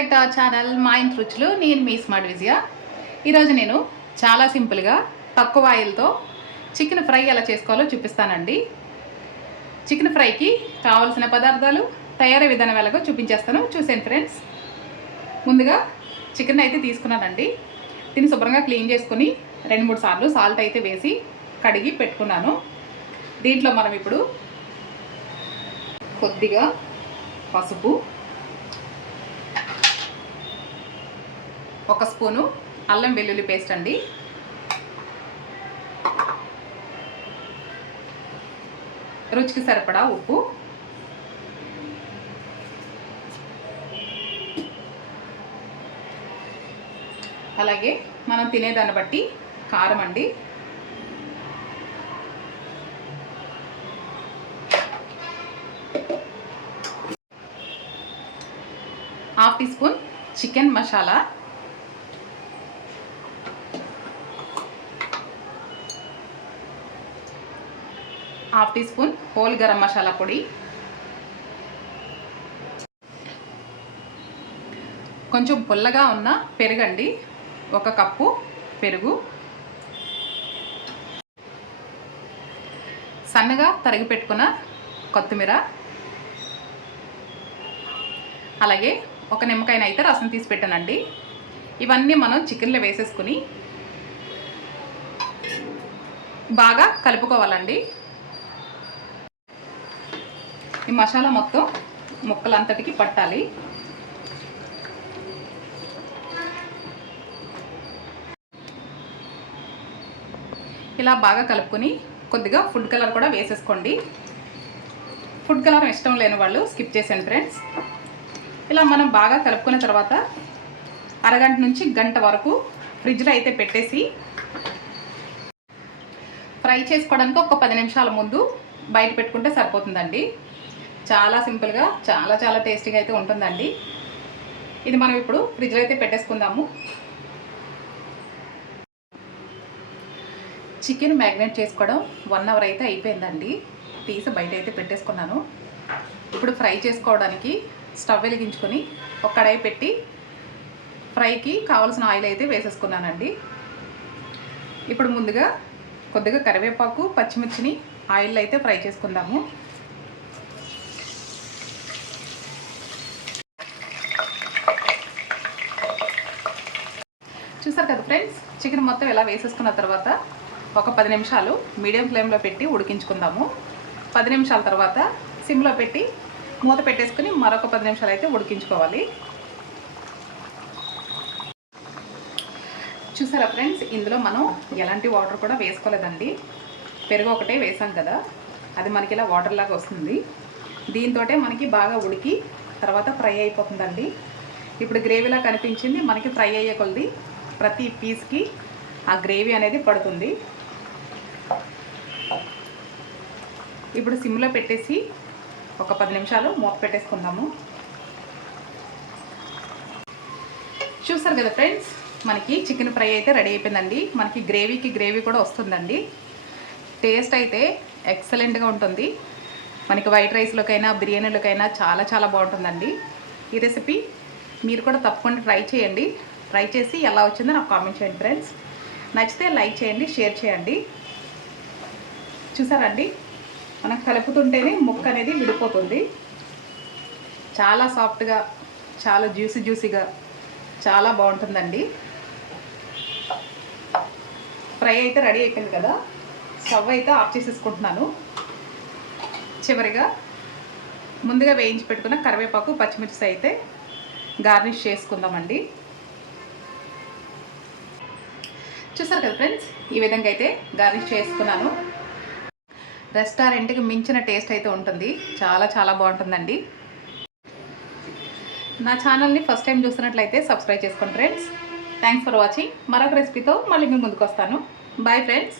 Back to our channel మా ఇంటి రుచులు. నేను మీ స్మార్ట్ విజయ. ఈరోజు నేను చాలా సింపుల్గా తక్కువ ఆయిల్తో చికెన్ ఫ్రై ఎలా చేసుకోవాలో చూపిస్తానండి. చికెన్ ఫ్రైకి కావాల్సిన పదార్థాలు, తయారీ విధానం ఎలాగో చూపించేస్తాను, చూసేయండి ఫ్రెండ్స్. ముందుగా చికెన్ అయితే తీసుకున్నానండి. దీన్ని శుభ్రంగా క్లీన్ చేసుకుని 2-3 సార్లు సాల్ట్ అయితే వేసి కడిగి పెట్టుకున్నాను. దీంట్లో మనం ఇప్పుడు కొద్దిగా పసుపు, 1 స్పూను అల్లం వెల్లుల్లి పేస్ట్ అండి, రుచికి సరిపడా ఉప్పు, అలాగే మనం తినేదాన్ని బట్టి కారం అండి, ½ teaspoon chicken masala, 1/2 teaspoon whole garam masala పొడి, కొంచెం పుల్లగా ఉన్న పెరుగండి, 1 కప్పు పెరుగు, సన్నగా తరిగి పెట్టుకున్న కొత్తిమీర, అలాగే 1 నిమ్మకాయన అయితే రసం తీసి పెట్టానండి. ఇవన్నీ మనం చికెన్లో వేసేసుకుని బాగా కలుపుకోవాలండి. ఈ మసాలా మొత్తం ముక్కలంతటికి పట్టాలి. ఇలా బాగా కలుపుకొని కొద్దిగా ఫుడ్ కలర్ కూడా వేసేసుకోండి. ఫుడ్ కలర్ ఇష్టం లేని వాళ్ళు స్కిప్ చేసేయండి ఫ్రెండ్స్. ఇలా మనం బాగా కలుపుకున్న తర్వాత అరగంట నుంచి గంట వరకు ఫ్రిడ్జ్లో అయితే పెట్టేసి ఫ్రై చేసుకోవడానికి ఒక 10 నిమిషాల ముందు బయట పెట్టుకుంటే సరిపోతుందండి. చాలా సింపుల్గా చాలా టేస్టీగా అయితే ఉంటుందండి. ఇది మనం ఇప్పుడు ఫ్రిడ్జ్లో అయితే పెట్టేసుకుందాము. చికెన్ మ్యాగ్నేట్ చేసుకోవడం 1 అవర్ అయితే అయిపోయిందండి. తీసి బయట అయితే పెట్టేసుకున్నాను. ఇప్పుడు ఫ్రై చేసుకోవడానికి స్టవ్ వెలిగించుకొని ఒక కడాయి పెట్టి ఫ్రైకి కావాల్సిన ఆయిల్ అయితే వేసేసుకున్నానండి. ఇప్పుడు ముందుగా కొద్దిగా కరివేపాకు, పచ్చిమిర్చిని ఆయిల్లో అయితే ఫ్రై చేసుకుందాము. చూసారు కదా ఫ్రెండ్స్, చికెన్ మొత్తం ఇలా వేసేసుకున్న తర్వాత ఒక 10 నిమిషాలు మీడియం ఫ్లేమ్లో పెట్టి ఉడికించుకుందాము. 10 నిమిషాల తర్వాత సిమ్లో పెట్టి మూత పెట్టేసుకుని మరొక 10 నిమిషాలు అయితే ఉడికించుకోవాలి. చూసారా ఫ్రెండ్స్, ఇందులో మనం ఎలాంటి వాటర్ కూడా వేసుకోలేదండి. పెరుగు ఒకటే వేసాం కదా, అది మనకి ఇలా వాటర్ లాగా వస్తుంది. దీంతో మనకి బాగా ఉడికి తర్వాత ఫ్రై అయిపోతుందండి. ఇప్పుడు గ్రేవీలా కనిపించింది. మనకి ఫ్రై అయ్యే కొద్ది ప్రతి పీస్కి ఆ గ్రేవీ అనేది పడుతుంది. ఇప్పుడు సిమ్లో పెట్టేసి ఒక 10 నిమిషాలు మూత పెట్టేసుకుందాము. చూసారు కదా ఫ్రెండ్స్, మనకి చికెన్ ఫ్రై అయితే రెడీ అయిపోయిందండి. మనకి గ్రేవీ కూడా వస్తుందండి. టేస్ట్ అయితే ఎక్సలెంట్గా ఉంటుంది. మనకి వైట్ రైస్లోకైనా బిర్యానీలోకైనా చాలా బాగుంటుందండి. ఈ రెసిపీ మీరు కూడా తప్పకుండా ట్రై చేయండి. ట్రై చేసి ఎలా వచ్చిందో నాకు కామెంట్ చేయండి ఫ్రెండ్స్. నచ్చితే లైక్ చేయండి, షేర్ చేయండి. చూసారండి, మనం కలుపుతుంటేనే ముక్క అనేది విడిపోతుంది. చాలా సాఫ్ట్గా, చాలా జ్యూసీగా చాలా బాగుంటుందండి. ఫ్రై అయితే రెడీ అయిపోయింది కదా, స్టవ్ అయితే ఆఫ్ చేసేసుకుంటున్నాను. చివరిగా ముందుగా వేయించి పెట్టుకున్న కరివేపాకు, పచ్చిమిర్చి అయితే గార్నిష్ చేసుకుందామండి. చూసారు కదా ఫ్రెండ్స్, ఈ విధంగా అయితే గార్నిష్ చేసుకున్నాను. రెస్టారెంట్కి మించిన టేస్ట్ అయితే ఉంటుంది. చాలా బాగుంటుందండి. నా ఛానల్ని ఫస్ట్ టైం చూస్తున్నట్లయితే సబ్స్క్రైబ్ చేసుకోండి ఫ్రెండ్స్. Thanks for watching. మరొక రెసిపీతో మళ్ళీ మీ ముందుకు వస్తాను. Bye friends.